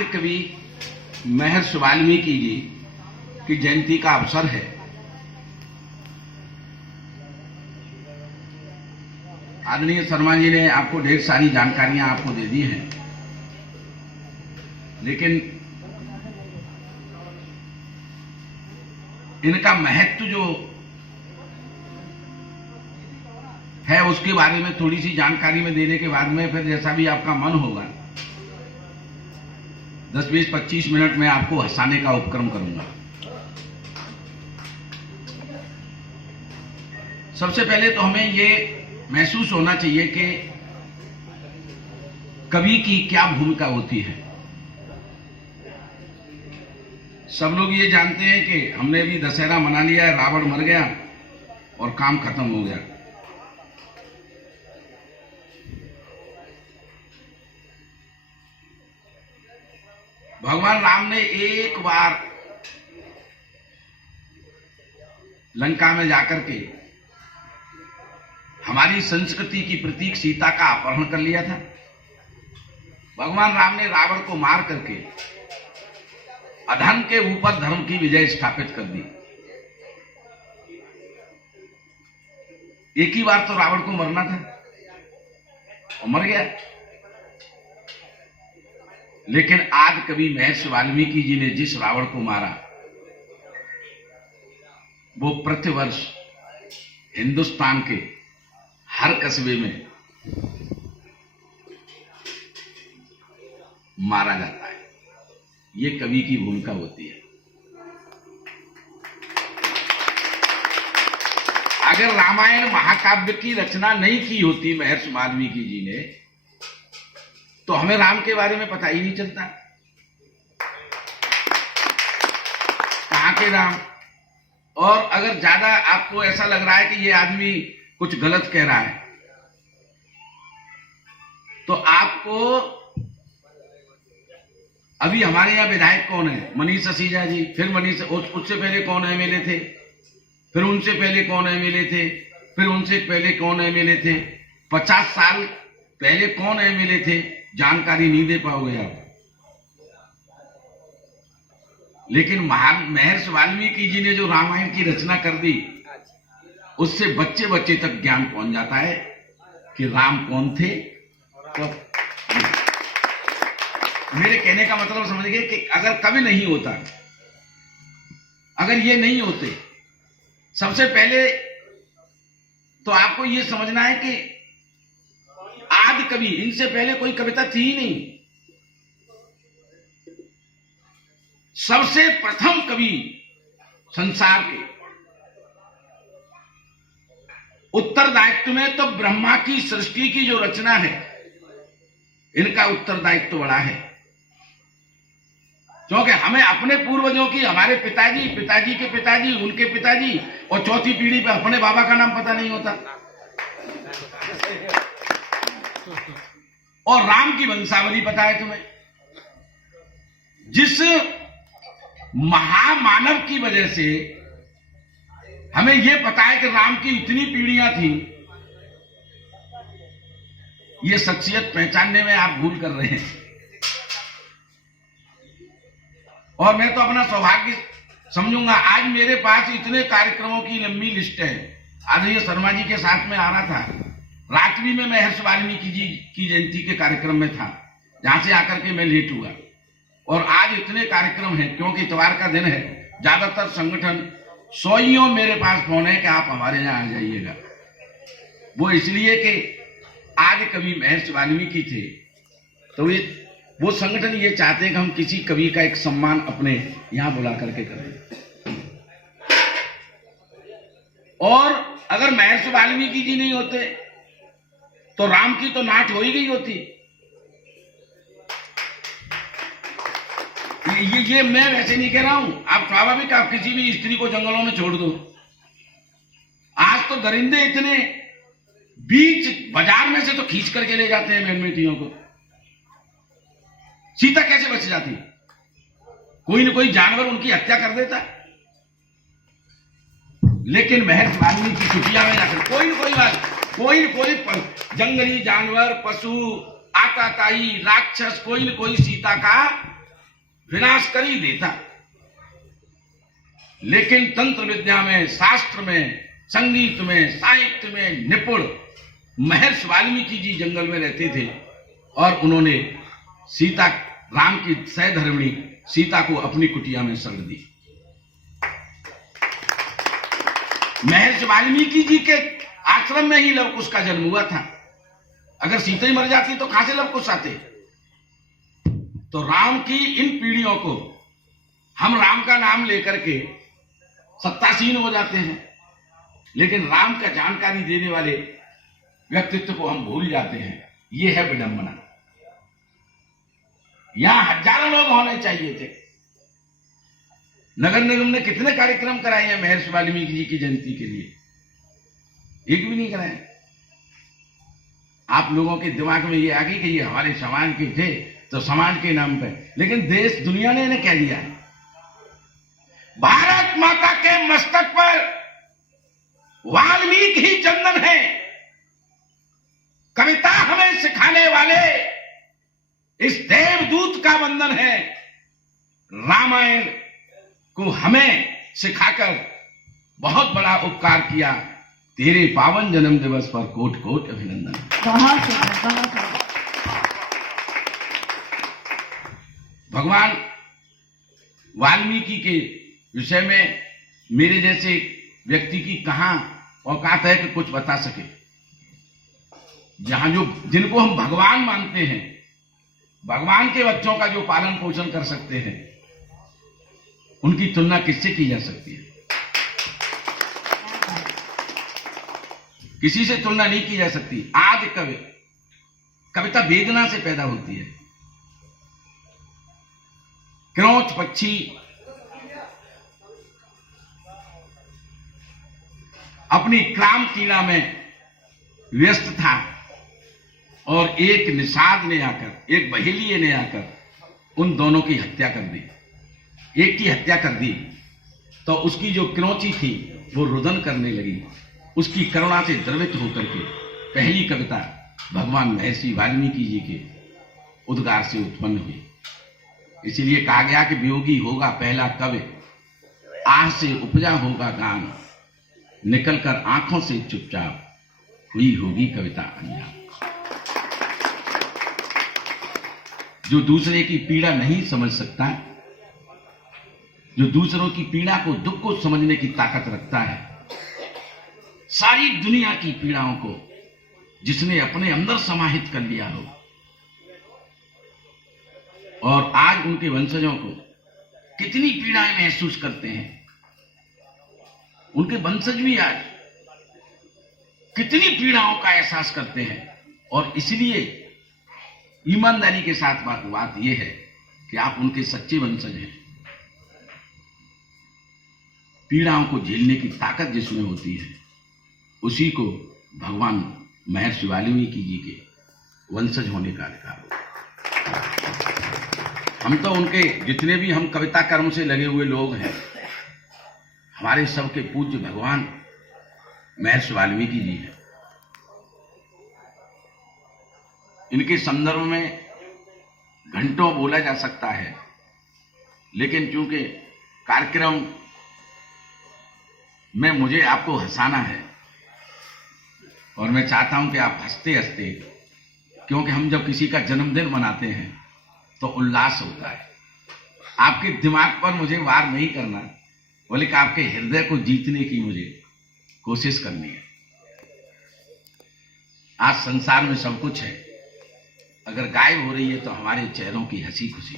आदि कवि महर्षि वाल्मीकि जी की जयंती का अवसर है। आदरणीय शर्मा जी ने आपको ढेर सारी जानकारियां आपको दे दी हैं, लेकिन इनका महत्व जो है उसके बारे में थोड़ी सी जानकारी में देने के बाद में फिर जैसा भी आपका मन होगा 10, 20, 25 मिनट में आपको हंसाने का उपक्रम करूंगा। सबसे पहले तो हमें ये महसूस होना चाहिए कि कवि की क्या भूमिका होती है। सब लोग ये जानते हैं कि हमने भी दशहरा मना लिया है, रावण मर गया और काम खत्म हो गया। भगवान राम ने एक बार लंका में जाकर के हमारी संस्कृति की प्रतीक सीता का अपहरण कर लिया था। भगवान राम ने रावण को मार करके अधर्म के ऊपर धर्म की विजय स्थापित कर दी। एक ही बार तो रावण को मरना था और मर गया। लेकिन आज कवि महर्षि वाल्मीकि जी ने जिस रावण को मारा वो प्रतिवर्ष हिंदुस्तान के हर कस्बे में मारा जाता है। ये कवि की भूमिका होती है। अगर रामायण महाकाव्य की रचना नहीं की होती महर्षि वाल्मीकि जी ने तो हमें राम के बारे में पता ही नहीं चलता। कहां के राम। और अगर ज्यादा आपको ऐसा लग रहा है कि ये आदमी कुछ गलत कह रहा है तो आपको अभी हमारे यहां विधायक कौन है? मनीष सिसोदिया जी। फिर मनीष उससे पहले कौन एमएलए थे? फिर उनसे पहले कौन एमएलए थे? फिर उनसे पहले कौन एमएलए थे? 50 साल पहले कौन एमएलए थे? जानकारी नहीं दे पाओगे आप। लेकिन महर्षि वाल्मीकि जी ने जो रामायण की रचना कर दी उससे बच्चे बच्चे तक ज्ञान पहुंच जाता है कि राम कौन थे। तो मेरे कहने का मतलब समझ गए कि अगर कभी नहीं होता, अगर ये नहीं होते, सबसे पहले तो आपको ये समझना है कि आदि कवि, इनसे पहले कोई कविता थी ही नहीं। सबसे प्रथम कवि संसार के उत्तरदायित्व में तो ब्रह्मा की सृष्टि की जो रचना है इनका उत्तरदायित्व बड़ा है। क्योंकि हमें अपने पूर्वजों की, हमारे पिताजी, पिताजी के पिताजी, उनके पिताजी और चौथी पीढ़ी पे अपने बाबा का नाम पता नहीं होता। और राम की वंशावली पता है तुम्हें। जिस महामानव की वजह से हमें यह पता है कि राम की इतनी पीढ़ियां थी, यह शख्सियत पहचानने में आप भूल कर रहे हैं। और मैं तो अपना सौभाग्य समझूंगा, आज मेरे पास इतने कार्यक्रमों की लंबी लिस्ट है। आदरणीय शर्मा जी के साथ में आ रहा था, रात्रि में महर्षि वाल्मीकि जी की जयंती के कार्यक्रम में था, जहां से आकर के मैं लेट हुआ। और आज इतने कार्यक्रम हैं क्योंकि इतवार का दिन है। ज्यादातर संगठन सौइयों मेरे पास फोन है कि आप हमारे यहां आ जाइएगा। वो इसलिए कि आज कवि महर्षि वाल्मीकि थे, तो वो संगठन ये चाहते हैं कि हम किसी कवि का एक सम्मान अपने यहां बुला करके करें। और अगर महर्षि वाल्मीकि जी नहीं होते तो राम की तो नाट हो ही गई होती। ये मैं वैसे नहीं कह रहा हूं। आप स्वाभाविक आप किसी भी स्त्री को जंगलों में छोड़ दो, आज तो दरिंदे इतने बीच बाजार में से तो खींच करके ले जाते हैं बहन बेटियों को। सीता कैसे बच जाती? कोई न कोई जानवर उनकी हत्या कर देता। लेकिन महर्षि वाल्मीकि कुटिया में जाकर कोई न कोई जंगली जानवर, पशु, आताताई, राक्षस, कोई न कोई सीता का विनाश कर ही देता। लेकिन तंत्र विद्या में, शास्त्र में, संगीत में, साहित्य में निपुण महर्षि वाल्मीकि जी जंगल में रहते थे और उन्होंने सीता, राम की सहधर्मिणी सीता को अपनी कुटिया में सड़ दी। महर्षि वाल्मीकि जी के आश्रम में ही लव कुश का जन्म हुआ था। अगर सीता ही मर जाती तो कहां से लव कुश आते? तो राम की इन पीढ़ियों को हम राम का नाम लेकर के सत्तासीन हो जाते हैं, लेकिन राम का जानकारी देने वाले व्यक्तित्व को हम भूल जाते हैं। यह है विडंबना। यहां हजारों लोग होने चाहिए थे। नगर निगम ने कितने कार्यक्रम कराए हैं महर्षि वाल्मीकि जी की जयंती के लिए? एक भी नहीं कराए। आप लोगों के दिमाग में ये आ गई कि ये हमारे समाज के थे तो समाज के नाम पे, लेकिन देश दुनिया ने इन्हें कह दिया है। भारत माता के मस्तक पर वाल्मीकि ही चंदन है। कविता हमें सिखाने वाले इस देवदूत का वंदन है। रामायण को हमें सिखाकर बहुत बड़ा उपकार किया। तेरे पावन जन्म दिवस पर कोट कोट अभिनंदन। भगवान वाल्मीकि के विषय में मेरे जैसे व्यक्ति की कहां औकात है कि कुछ बता सके। जहां जो जिनको हम भगवान मानते हैं, भगवान के बच्चों का जो पालन पोषण कर सकते हैं, उनकी तुलना किससे की जा सकती है? किसी से तुलना नहीं की जा सकती। आदि कवि, कविता वेदना से पैदा होती है। क्रोच पक्षी अपनी क्राम कीड़ा में व्यस्त था और एक निषाद ने आकर, एक बहेलिये ने आकर उन दोनों की हत्या कर दी। एक की हत्या कर दी तो उसकी जो क्रोची थी वो रुदन करने लगी। उसकी करुणा से द्रवित होकर के पहली कविता भगवान महर्षि वाल्मीकि जी के उद्गार से उत्पन्न हुई। इसीलिए कहा गया कि वियोगी होगा पहला कवि, आह से उपजा होगा गान, निकलकर आंखों से चुपचाप हुई होगी कविता अंजाम। जो दूसरे की पीड़ा नहीं समझ सकता, जो दूसरों की पीड़ा को, दुख को समझने की ताकत रखता है, सारी दुनिया की पीड़ाओं को जिसने अपने अंदर समाहित कर लिया हो, और आज उनके वंशजों को कितनी पीड़ाएं महसूस करते हैं। उनके वंशज भी आज कितनी पीड़ाओं का एहसास करते हैं। और इसलिए ईमानदारी के साथ बात यह है कि आप उनके सच्चे वंशज हैं। पीड़ाओं को झेलने की ताकत जिसमें होती है, उसी को भगवान महर्षि वाल्मीकि जी के वंशज होने का अधिकार होता है। हम तो उनके जितने भी हम कविता कर्म से लगे हुए लोग हैं, हमारे सबके पूज्य भगवान महर्षि वाल्मीकि जी हैं। इनके संदर्भ में घंटों बोला जा सकता है, लेकिन चूंकि कार्यक्रम में मुझे आपको हंसाना है और मैं चाहता हूं कि आप हंसते हंसते, क्योंकि हम जब किसी का जन्मदिन मनाते हैं तो उल्लास होता है। आपके दिमाग पर मुझे वार नहीं करना, बल्कि आपके हृदय को जीतने की मुझे कोशिश करनी है। आज संसार में सब कुछ है, अगर गायब हो रही है तो हमारे चेहरों की हंसी खुशी।